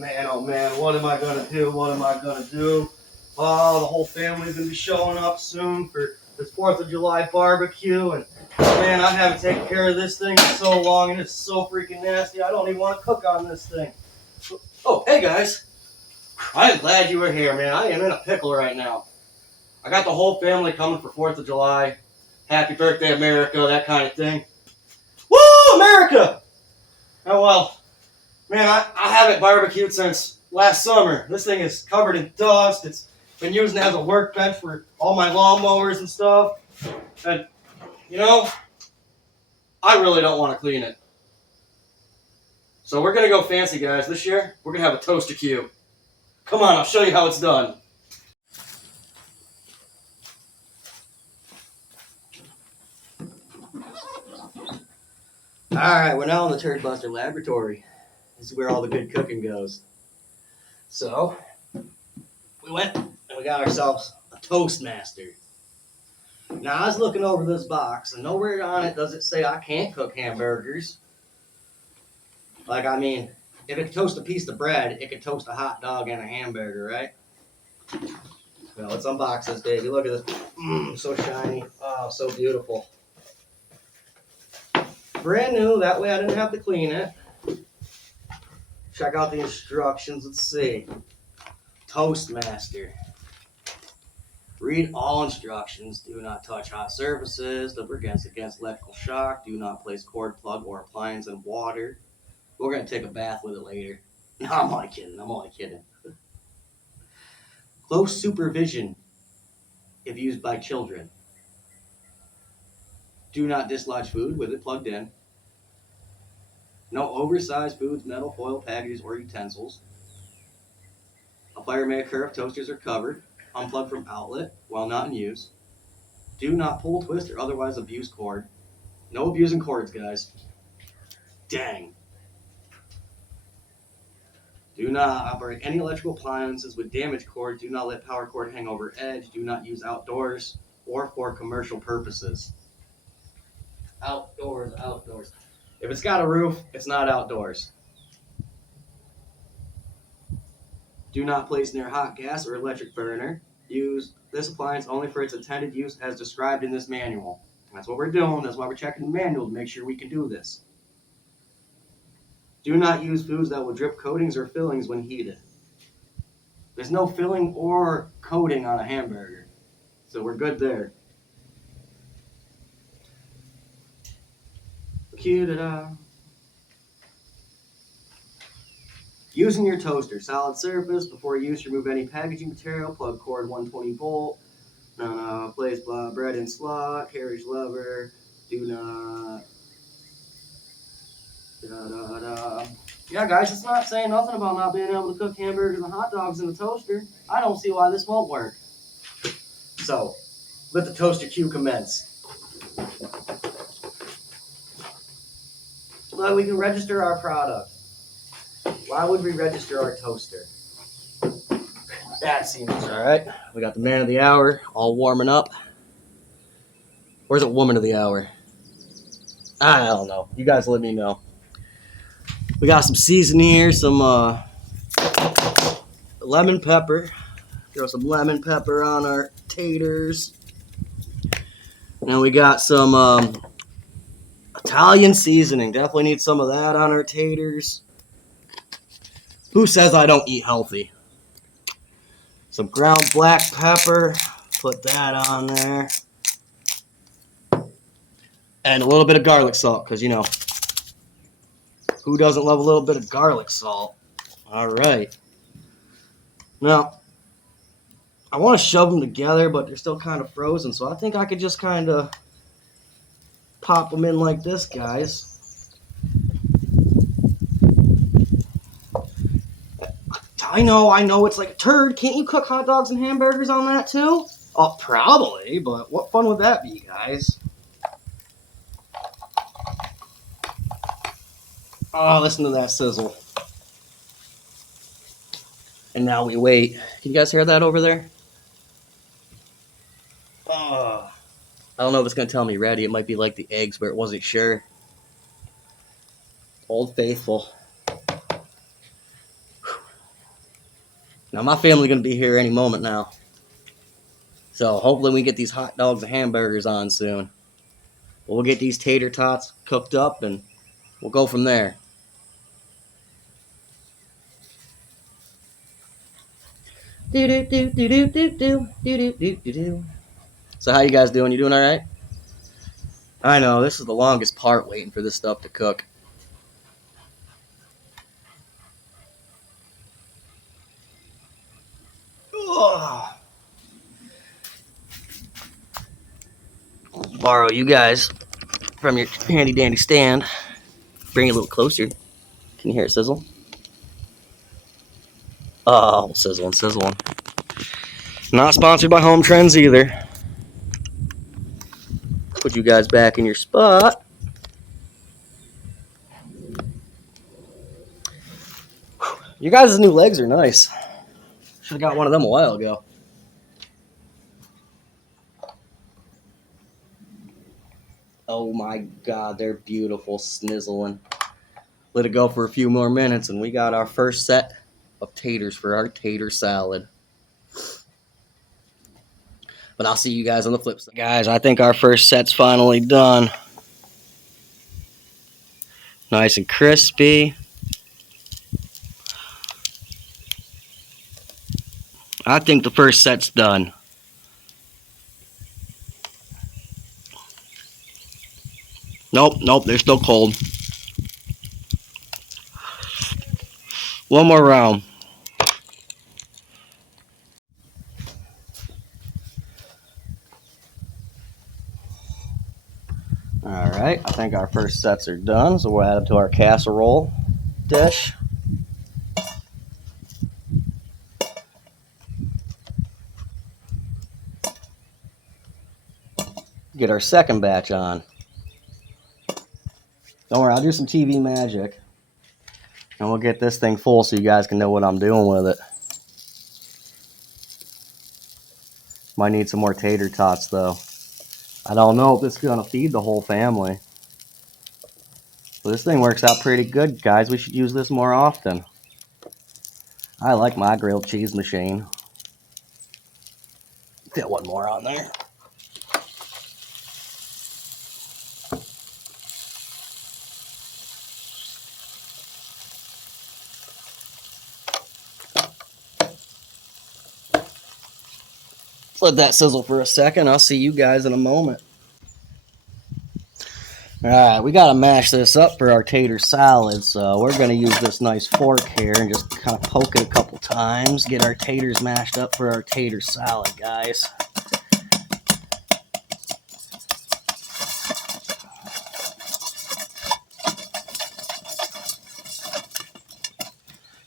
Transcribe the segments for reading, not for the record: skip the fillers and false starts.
Man, oh man, what am I gonna do? What am I gonna do? Oh, the whole family's gonna be showing up soon for this 4th of July barbecue, and man, I haven't taken care of this thing in so long, and it's so freaking nasty. I don't even want to cook on this thing. Oh, hey guys. I'm glad you were here, man. I am in a pickle right now. I got the whole family coming for 4th of July. Happy birthday, America, that kind of thing. Woo, America! Oh, well. Man, I haven't barbecued since last summer. This thing is covered in dust. It's been used as a workbench for all my lawnmowers and stuff. And, you know, I really don't want to clean it. So we're going to go fancy, guys. This year, we're going to have a Toasterque A. Come on, I'll show you how it's done. Alright, we're now in the Turd Buster Laboratory. This is where all the good cooking goes. So, we went and we got ourselves a Toastmaster. Now, I was looking over this box, and nowhere on it does it say I can't cook hamburgers. Like, I mean, if it could toast a piece of bread, it could toast a hot dog and a hamburger, right? Well, let's unbox this baby. Look at this. So shiny. Oh, so beautiful. Brand new. That way I didn't have to clean it. Check out the instructions. Let's see. Toastmaster. Read all instructions. Do not touch hot surfaces. Don't against electrical shock. Do not place cord, plug, or appliance in water. We're going to take a bath with it later. No, I'm only kidding. I'm only kidding. Close supervision if used by children. Do not dislodge food with it plugged in. No oversized foods, metal, foil packages, or utensils. A fire may occur if toasters are covered. Unplug from outlet while not in use. Do not pull, twist, or otherwise abuse cord. No abusing cords, guys. Dang. Do not operate any electrical appliances with damaged cord. Do not let power cord hang over edge. Do not use outdoors or for commercial purposes. Outdoors, outdoors. If it's got a roof, it's not outdoors. Do not place near hot gas or electric burner. Use this appliance only for its intended use as described in this manual. That's what we're doing. That's why we're checking the manual to make sure we can do this. Do not use foods that will drip coatings or fillings when heated. There's no filling or coating on a hamburger, so we're good there. Cue-da-da. Using your toaster, solid surface. Before use, remove any packaging material. Plug cord 120 volt. Place bread in slot. Carriage lever. Do not. Yeah, guys, it's not saying nothing about not being able to cook hamburgers and hot dogs in the toaster. I don't see why this won't work. So, let the Toasterque A commence. So that we can register our product. Why would we register our toaster? That seems alright. We got the man of the hour all warming up. Where's the woman of the hour? I don't know. You guys let me know. We got some seasoning here, some lemon pepper. Throw some lemon pepper on our taters. Now we got some Italian seasoning. Definitely need some of that on our taters. Who says I don't eat healthy? Some ground black pepper. Put that on there. And a little bit of garlic salt, because, you know, who doesn't love a little bit of garlic salt? All right. Now, I want to shove them together, but they're still kind of frozen, so I think I could just kind of pop them in like this, guys. I know, it's like a turd. Can't you cook hot dogs and hamburgers on that too? Oh, probably, but what fun would that be, guys? Oh, listen to that sizzle. And now we wait. Can you guys hear that over there? Oh, I don't know if it's going to tell me ready. It might be like the eggs where it wasn't sure. Old Faithful. Now my family's gonna be here any moment now. So hopefully we get these hot dogs and hamburgers on soon. We'll get these tater tots cooked up and we'll go from there. So how you guys doing? You doing all right? I know, this is the longest part, waiting for this stuff to cook. Ugh. Borrow you guys from your handy dandy stand. Bring it a little closer. Can you hear it sizzle? Oh, sizzling, sizzling. Not sponsored by Home Trends either. Put you guys back in your spot. You guys' new legs are nice. Should have got one of them a while ago. Oh my god, they're beautiful, snizzling. Let it go for a few more minutes and we got our first set of taters for our tater salad. But I'll see you guys on the flip side. Guys, I think our first set's finally done. Nice and crispy. I think the first set's done. Nope, they're still cold. One more round. Alright, I think our first sets are done, so we'll add them to our casserole dish. Get our second batch on. Don't worry, I'll do some TV magic. And we'll get this thing full so you guys can know what I'm doing with it. Might need some more tater tots though. I don't know if this is going to feed the whole family. But this thing works out pretty good, guys. We should use this more often. I like my grilled cheese machine. Fit one more on there. Let that sizzle for a second. I'll see you guys in a moment. Alright, we gotta mash this up for our tater salad, so we're gonna use this nice fork here and just kind of poke it a couple times. Get our taters mashed up for our tater salad, guys.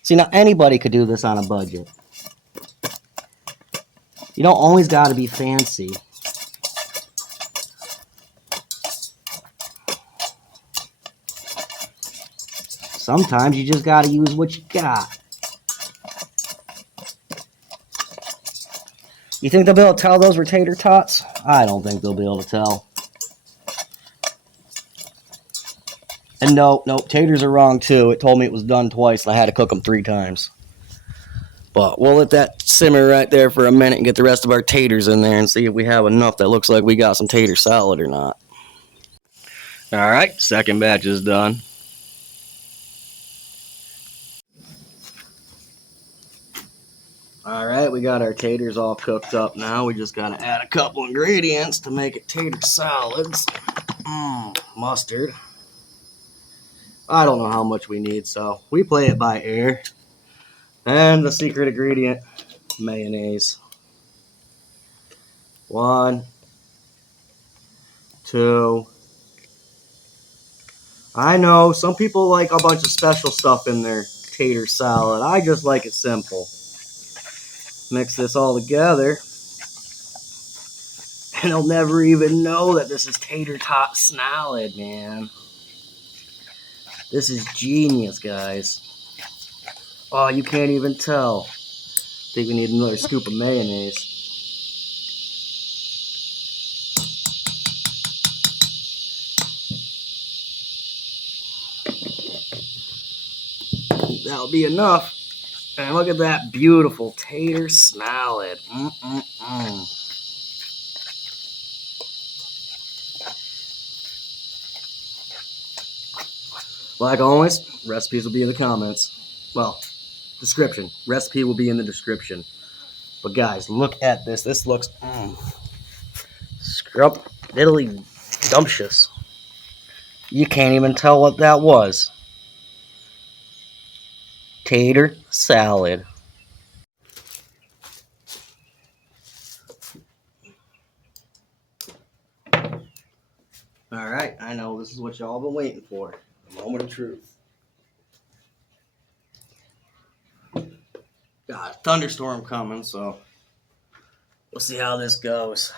See, now anybody could do this on a budget. You don't always gotta be fancy. Sometimes you just gotta use what you got. You think they'll be able to tell those were tater tots? I don't think they'll be able to tell. And nope, taters are wrong too. It told me it was done twice and I had to cook them 3 times. But we'll let that simmer right there for a minute and get the rest of our taters in there and see if we have enough that looks like we got some tater salad or not. Alright, second batch is done. Alright, we got our taters all cooked up now. We just gotta add a couple ingredients to make it tater salads. Mustard. I don't know how much we need, so we play it by ear. And the secret ingredient, mayonnaise. 1, 2. I know some people like a bunch of special stuff in their tater salad. I just like it simple. Mix this all together. And they'll never even know that this is tater tot salad, man. This is genius, guys. Oh, you can't even tell. I think we need another scoop of mayonnaise. That'll be enough. And look at that beautiful tater salad. Mm-mm-mm. Like always, recipes will be in the comments. Well, description. Recipe will be in the description. But guys, look at this. This looks scrub diddly dumptious. You can't even tell what that was. Tater salad. Alright, I know this is what y'all been waiting for. The moment of truth. Got a thunderstorm coming, so we'll see how this goes.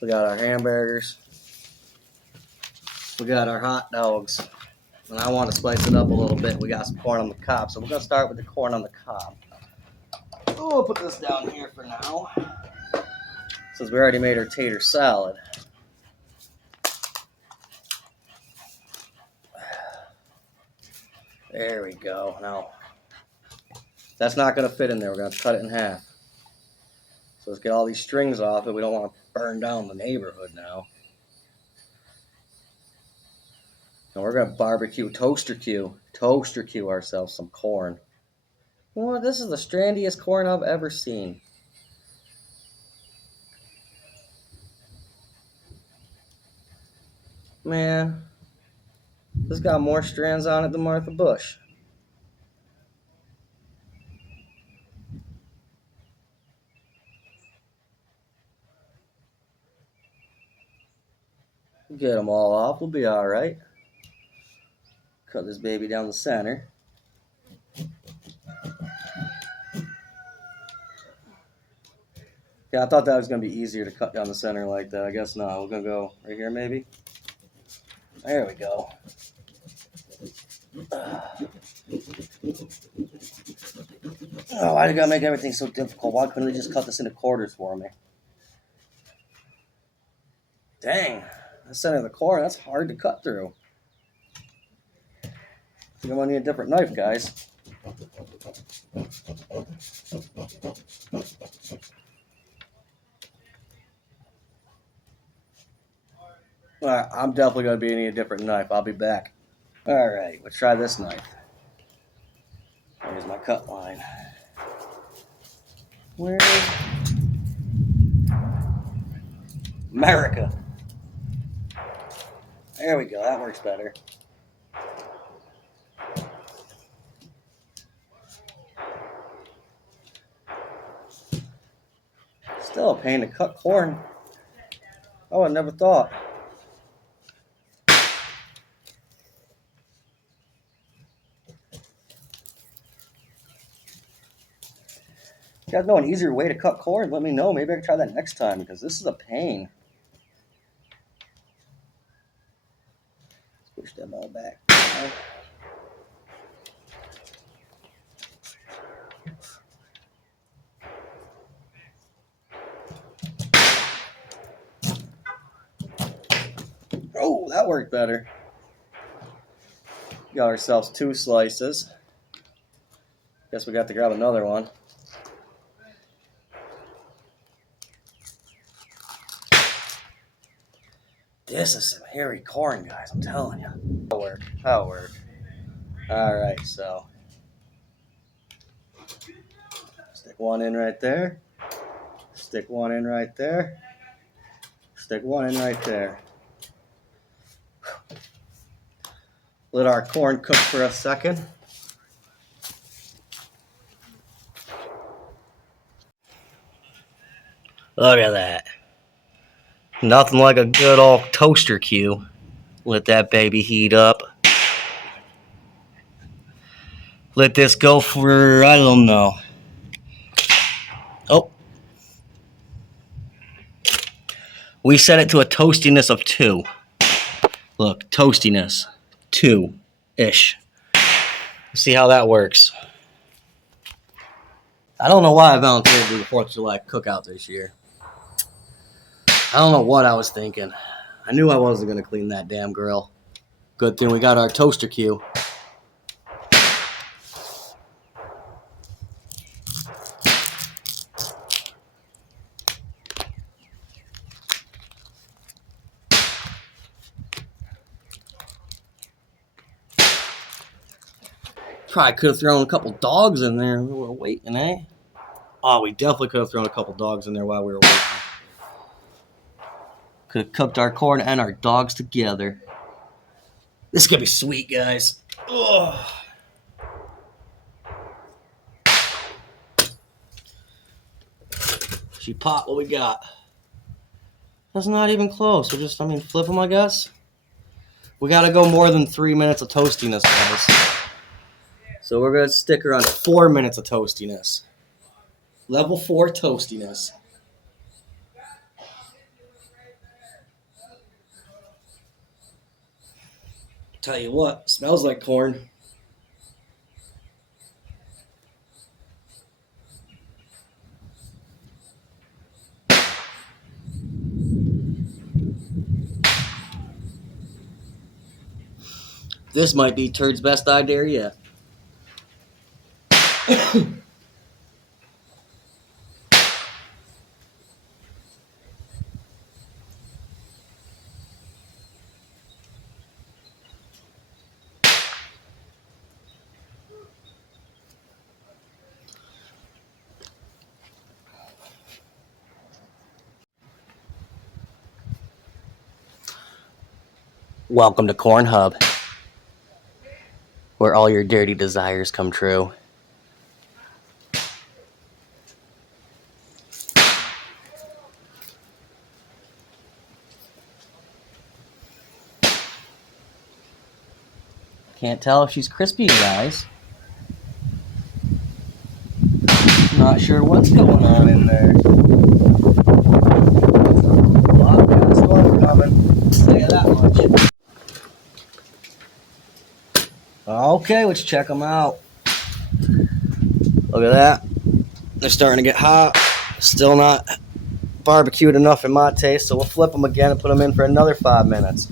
We got our hamburgers. We got our hot dogs. And I want to spice it up a little bit. We got some corn on the cob, so we're going to start with the corn on the cob. Oh, we'll put this down here for now, since we already made our tater salad. There we go. Now, that's not going to fit in there. We're going to cut it in half. So let's get all these strings off it. We don't want to burn down the neighborhood now. And we're going to barbecue Toasterque ourselves some corn. Well, this is the strandiest corn I've ever seen. Man, this got more strands on it than Martha Bush. Get them all off, we'll be alright. Cut this baby down the center. Yeah, I thought that was going to be easier to cut down the center like that. I guess not. We're going to go right here maybe. There we go. Oh, why do you got to make everything so difficult? Why couldn't they just cut this into quarters for me? Dang. The center of the corn, that's hard to cut through. I think I'm going to need a different knife, guys. Alright, I'm definitely going to be needing a different knife. I'll be back. Alright, let's try this knife. Here's my cut line. Where? America. There we go, that works better. Still a pain to cut corn. Oh, I never thought. If you guys know an easier way to cut corn, let me know. Maybe I can try that next time, because this is a pain. Let's push them all back. Oh, that worked better. Got ourselves 2 slices. Guess we got to grab another one. This is some hairy corn, guys, I'm telling you. That'll work. Alright, so. Stick one in right there. Stick one in right there. Stick one in right there. Let our corn cook for a second. Look at that. Nothing like a good old Toasterque. Let that baby heat up. Let this go for, I don't know. Oh. We set it to a toastiness of 2. Look, toastiness. 2-ish. See how that works. I don't know why I volunteered to do the 4th of July cookout this year. I don't know what I was thinking. I knew I wasn't going to clean that damn grill. Good thing we got our Toasterque. Probably could have thrown a couple dogs in there while we were waiting, eh? Oh, we definitely could have thrown a couple dogs in there while we were waiting. Could have cooked our corn and our dogs together. This is gonna be sweet, guys. Ugh. She popped what we got. That's not even close. We're just, flip them, I guess. We gotta go more than 3 minutes of toastiness, guys. So we're gonna stick around 4 minutes of toastiness. Level 4 toastiness. Tell you what, smells like corn. This might be Turd's best idea yet. Welcome to Corn Hub, where all your dirty desires come true. Can't tell if she's crispy, guys. Not sure what's going on in there. Well, I've got a storm coming. I'll tell you that much. Okay, let's check them out. Look at that. They're starting to get hot. Still not barbecued enough in my taste, so we'll flip them again and put them in for another 5 minutes.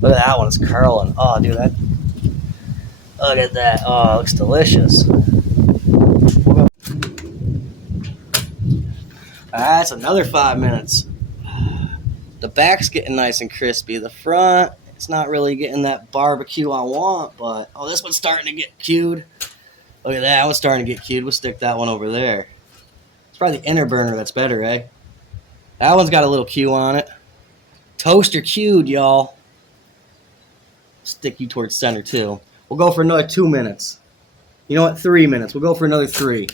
Look at that one, it's curling. Oh, dude, that. Look at that. Oh, it looks delicious. That's another 5 minutes. The back's getting nice and crispy. The front, it's not really getting that barbecue I want, but oh, this one's starting to get cued. Look at that one's starting to get cued. We'll stick that one over there. It's probably the inner burner that's better, eh? That one's got a little cue on it. Toaster cued, y'all. Stick you towards center too. We'll go for another 2 minutes. You know what? 3 minutes. We'll go for another 3.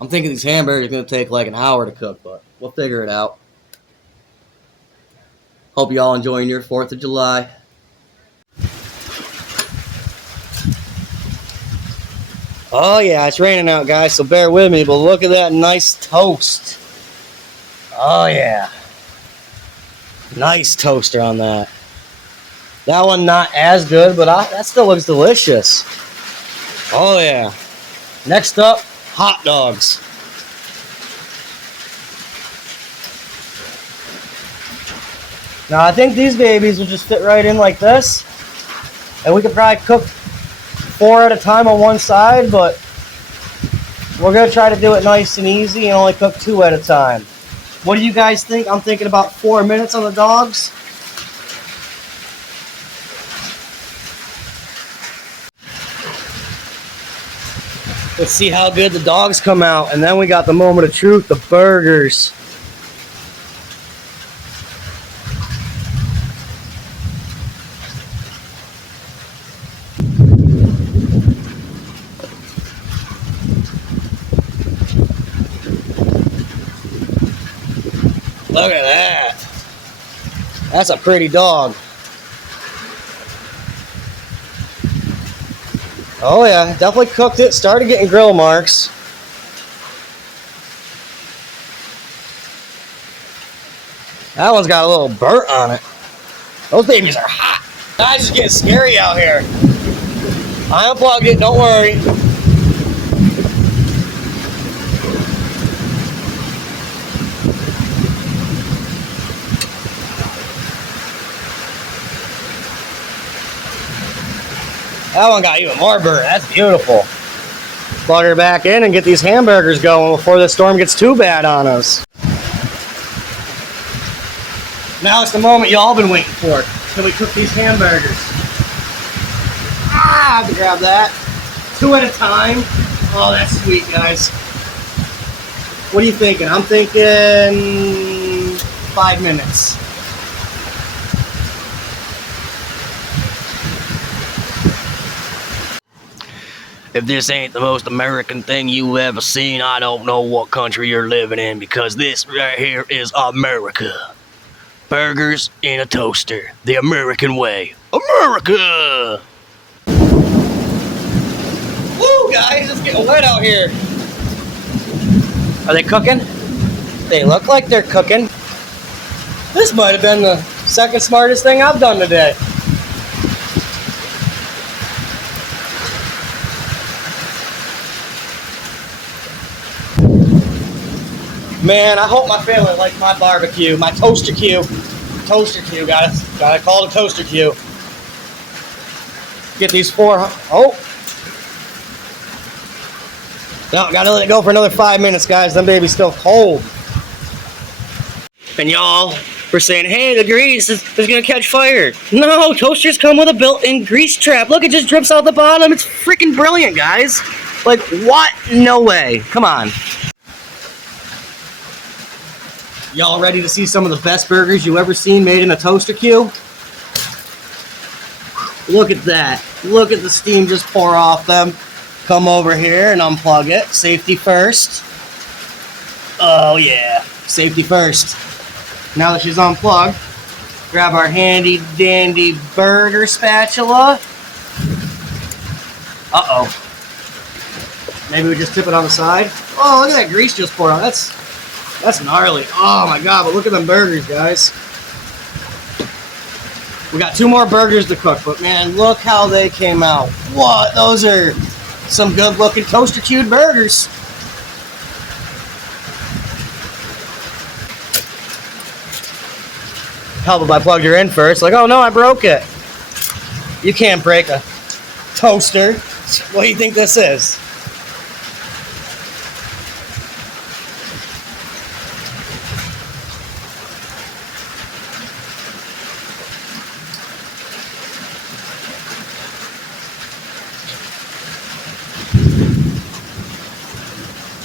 I'm thinking these hamburgers are going to take like an hour to cook, but we'll figure it out. Hope you all enjoying your 4th of July. Oh yeah, it's raining out, guys, so bear with me, but look at that nice toast. Oh yeah. Nice toaster on that. That one not as good, but that still looks delicious. Oh yeah. Next up, hot dogs. Now I think these babies will just fit right in like this. And we could probably cook 4 at a time on one side, but we're going to try to do it nice and easy and only cook 2 at a time. What do you guys think? I'm thinking about 4 minutes on the dogs. Let's see how good the dogs come out. And then we got the moment of truth, the burgers. Look at that. That's a pretty dog. Oh yeah, definitely cooked it. Started getting grill marks. That one's got a little burnt on it. Those babies are hot. Guys, it's getting scary out here. I unplugged it, don't worry. That one got even more burnt. That's beautiful. Plug her back in and get these hamburgers going before the storm gets too bad on us. Now it's the moment y'all been waiting for. Can we cook these hamburgers? I have to grab that. 2 at a time. Oh, that's sweet, guys. What are you thinking? I'm thinking 5 minutes. If this ain't the most American thing you ever seen, I don't know what country you're living in, because this right here is America. Burgers in a toaster. The American way. America! Woo, guys, it's getting wet out here. Are they cooking? They look like they're cooking. This might have been the second smartest thing I've done today. Man, I hope my family likes my barbecue, my Toasterque A. Toasterque A, gotta call it a Toasterque A. Get these 4. Oh. No, gotta let it go for another 5 minutes, guys. Them baby's still cold. And y'all were saying, hey, the grease is gonna catch fire. No, toasters come with a built-in grease trap. Look, it just drips out the bottom. It's freaking brilliant, guys. Like, what? No way. Come on. Y'all ready to see some of the best burgers you ever seen made in a Toasterque A? Look at that. Look at the steam just pour off them. Come over here and unplug it. Safety first. Oh yeah, safety first. Now that she's unplugged, grab our handy dandy burger spatula. Uh-oh. Maybe we just tip it on the side. Oh, look at that grease just poured on. That's gnarly. Oh my god, but look at them burgers, guys. We got 2 more burgers to cook, but man, look how they came out. What? Those are some good-looking Toasterque A burgers. Help if I plugged her in first. Like, oh no, I broke it. You can't break a toaster. What do you think this is?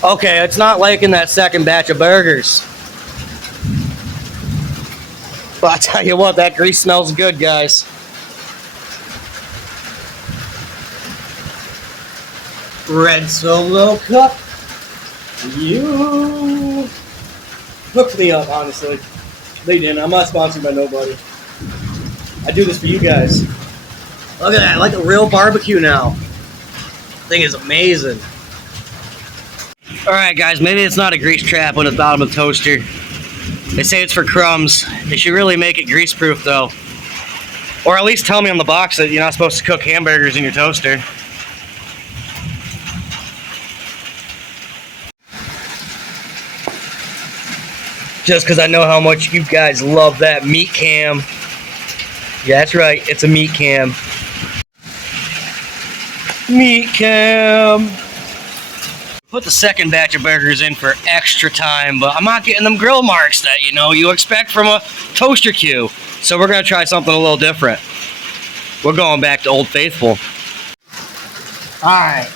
Okay, it's not liking that second batch of burgers. But I tell you what, that grease smells good, guys. Red Solo Cup. You hooked me up, honestly. They didn't. I'm not sponsored by nobody. I do this for you guys. Look at that, like a real barbecue now. Thing is amazing. Alright guys, maybe it's not a grease trap on the bottom of the toaster. They say it's for crumbs. They should really make it grease proof though. Or at least tell me on the box that you're not supposed to cook hamburgers in your toaster. Just because I know how much you guys love that meat cam. Yeah, that's right, it's a meat cam. Meat cam. Put the second batch of burgers in for extra time, but I'm not getting them grill marks that you expect from a Toasterque A. So we're gonna try something a little different. We're going back to Old Faithful. Alright.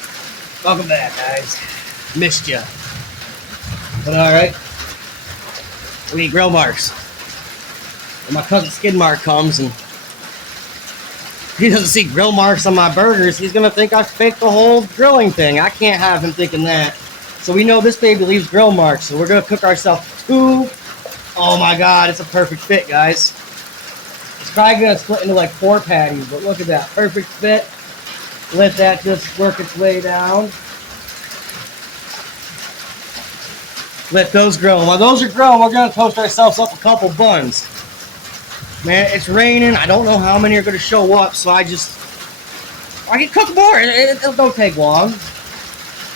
Welcome back, guys. Missed ya. But alright. We need grill marks. When my cousin Skid Mark comes and he doesn't see grill marks on my burgers, he's gonna think I faked the whole grilling thing. I can't have him thinking that. So we know this baby leaves grill marks, so we're gonna cook ourselves 2. Oh my god, it's a perfect fit, guys. It's probably gonna split into like 4 patties, but look at that, perfect fit. Let that just work its way down. Let those grill. While those are grilling, we're gonna toast ourselves up a couple buns. Man, it's raining. I don't know how many are going to show up, so I can cook more. It don't take long.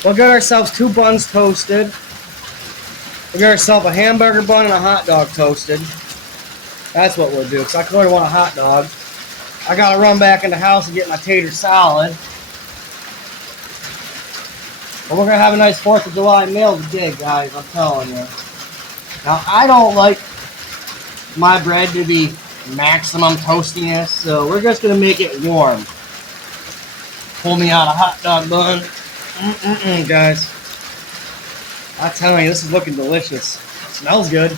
We'll get ourselves 2 buns toasted. We'll get ourselves a hamburger bun and a hot dog toasted. That's what we'll do, because I clearly want a hot dog. I got to run back in the house and get my tater salad. But we're going to have a nice 4th of July meal today, guys, I'm telling you. Now, I don't like my bread to be maximum toastiness, so we're just gonna make it warm. Pull me out a hot dog bun. Guys. I'm telling you, this is looking delicious. Smells good.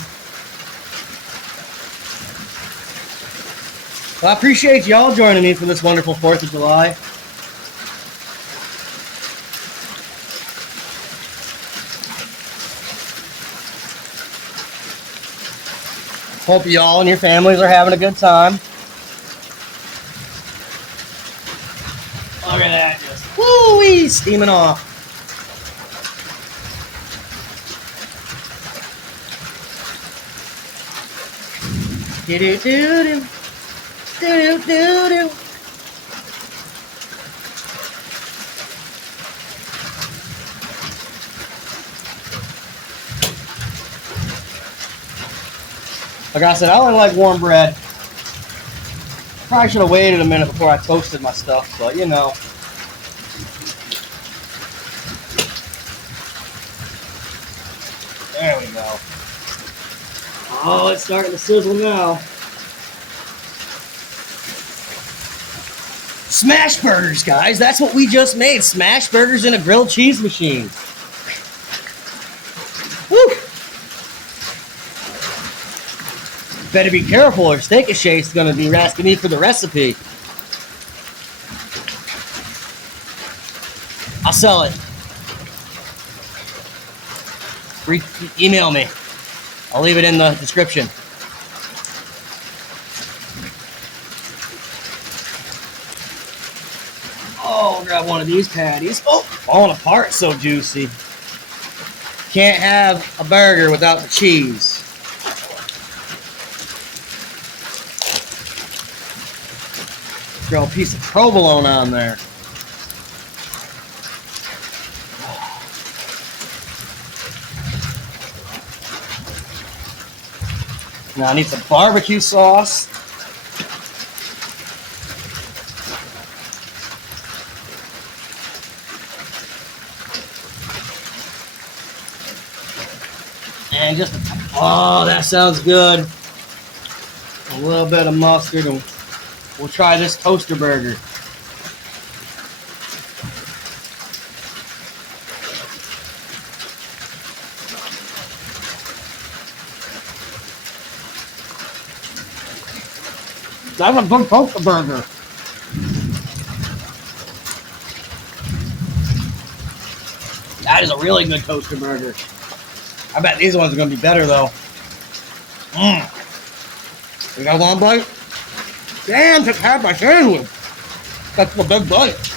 Well, I appreciate y'all joining me for this wonderful 4th of July. Hope y'all and your families are having a good time. Look at that, just woo-wee, steaming off. Do-do-do-do. Do-do-do-do. Like I said, I only like warm bread. Probably should have waited a minute before I toasted my stuff, but you know. There we go. Oh, it's starting to sizzle now. Smash burgers, guys. That's what we just made. Smash burgers in a grilled cheese machine. Woo! Better be careful or Steak A is going to be asking me for the recipe. I'll sell it. Email me. I'll leave it in the description. Oh, I'll grab one of these patties. Oh, falling apart, so juicy. Can't have a burger without the cheese. Throw a piece of provolone on there. Now I need some barbecue sauce. And just, oh, that sounds good. A little bit of mustard, and we'll try this toaster burger. That's a good toaster burger. That is a really good toaster burger. I bet these ones are going to be better, though. You got one bite? Damn, just had my sandwich. That's a big bite.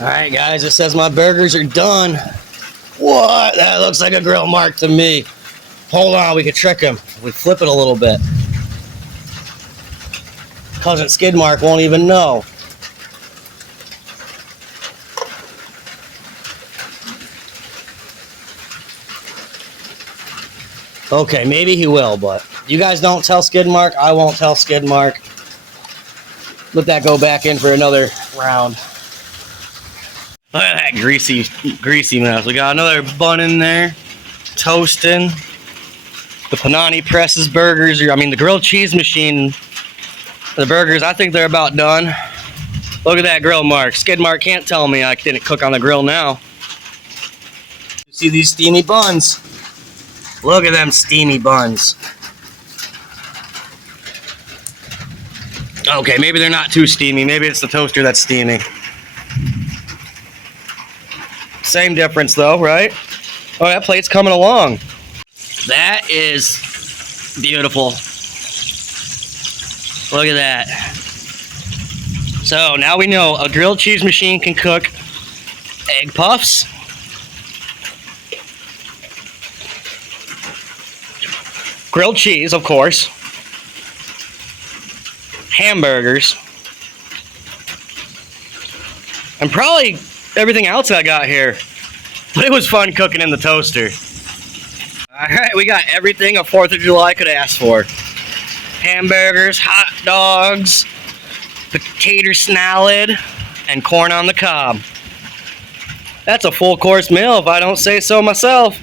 Alright, guys, it says my burgers are done. What? That looks like a grill mark to me. Hold on, we could trick him. We flip it a little bit. Cousin Skid Mark won't even know. Okay, maybe he will, but you guys don't tell Skid Mark. I won't tell Skid Mark. Let that go back in for another round. Look at that greasy mess. We got another bun in there, toasting. The Panani presses burgers. I mean, the grilled cheese machine. The burgers, I think they're about done. Look at that grill mark. Skid Mark can't tell me I didn't cook on the grill now. See these steamy buns? Look at them steamy buns. Okay, maybe they're not too steamy. Maybe it's the toaster that's steamy. Same difference though, right? Oh, that plate's coming along. That is beautiful. Look at that. So now we know a grilled cheese machine can cook egg puffs, grilled cheese, of course, hamburgers, and probably everything else I got here. But it was fun cooking in the toaster. Alright, we got everything a 4th of July could ask for. Hamburgers, hot dogs, potato salad, and corn on the cob. That's a full course meal if I don't say so myself.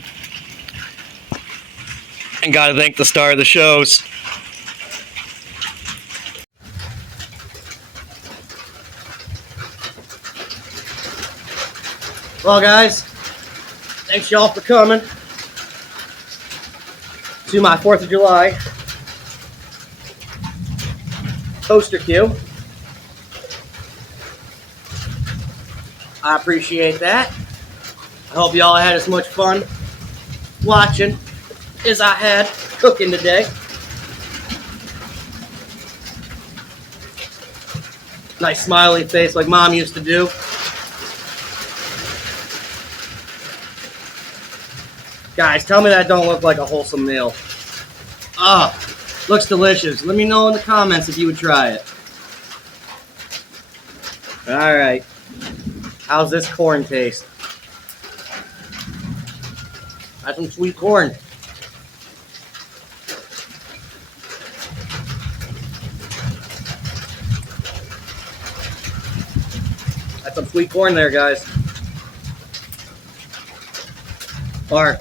And gotta thank the star of the shows. Well, guys, thanks y'all for coming to my 4th of July Toasterque A. I appreciate that. I hope y'all had as much fun watching as I had cooking today. Nice smiley face like Mom used to do. Guys, tell me that don't look like a wholesome meal. Looks delicious. Let me know in the comments if you would try it. Alright. How's this corn taste? That's some sweet corn. That's some sweet corn there, guys. Or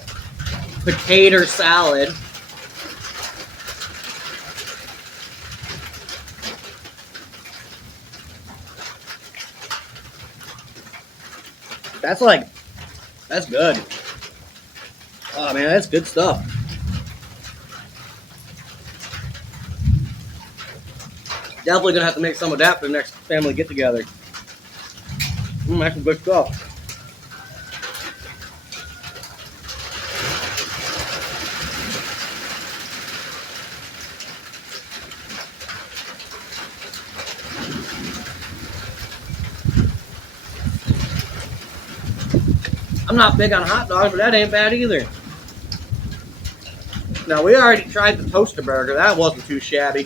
potato salad. That's good. Oh man, that's good stuff. Definitely gonna have to make some of that for the next family get together. That's some good stuff. I'm not big on hot dogs, but that ain't bad either. Now, we already tried the toaster burger. That wasn't too shabby.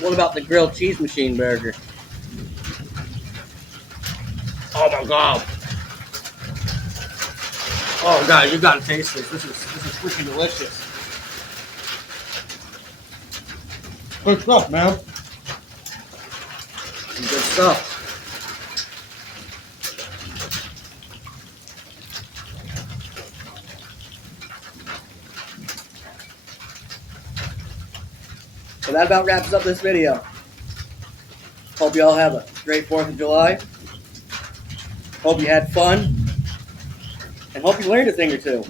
What about the grilled cheese machine burger? Oh my god. Oh guys, you gotta taste this. This is freaking delicious. Good stuff, man. Some good stuff. So that about wraps up this video. Hope you all have a great 4th of July. Hope you had fun. And hope you learned a thing or two.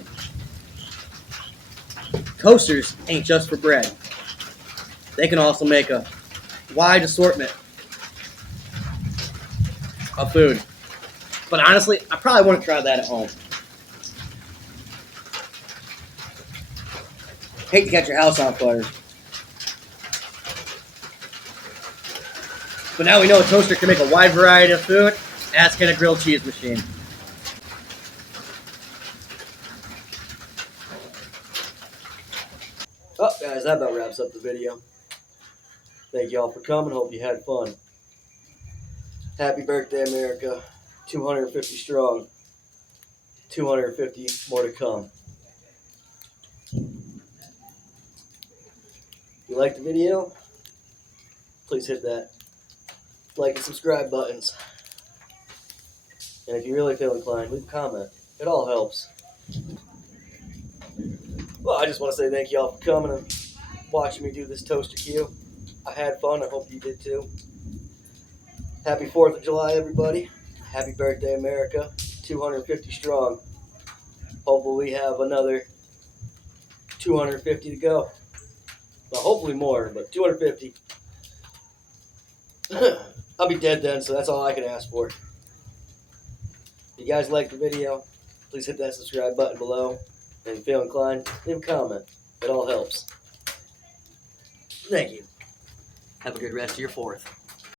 Toasters ain't just for bread. They can also make a wide assortment of food. But honestly, I probably want to try that at home. Hate to catch your house on fire. But now we know a toaster can make a wide variety of food, as can a grilled cheese machine. Oh, guys, that about wraps up the video. Thank you all for coming. Hope you had fun. Happy birthday, America. 250 strong. 250 more to come. If you liked the video, please hit that like and subscribe buttons. And if you really feel inclined, leave a comment. It all helps. Well, I just want to say thank you all for coming and watching me do this Toasterque A. I had fun. I hope you did too. Happy 4th of July, everybody. Happy birthday, America. 250 strong. Hopefully we have another 250 to go. Well, hopefully more, but 250. I'll be dead then, so that's all I can ask for. If you guys liked the video, please hit that subscribe button below. And if you feel inclined, leave a comment. It all helps. Thank you. Have a good rest of your 4th.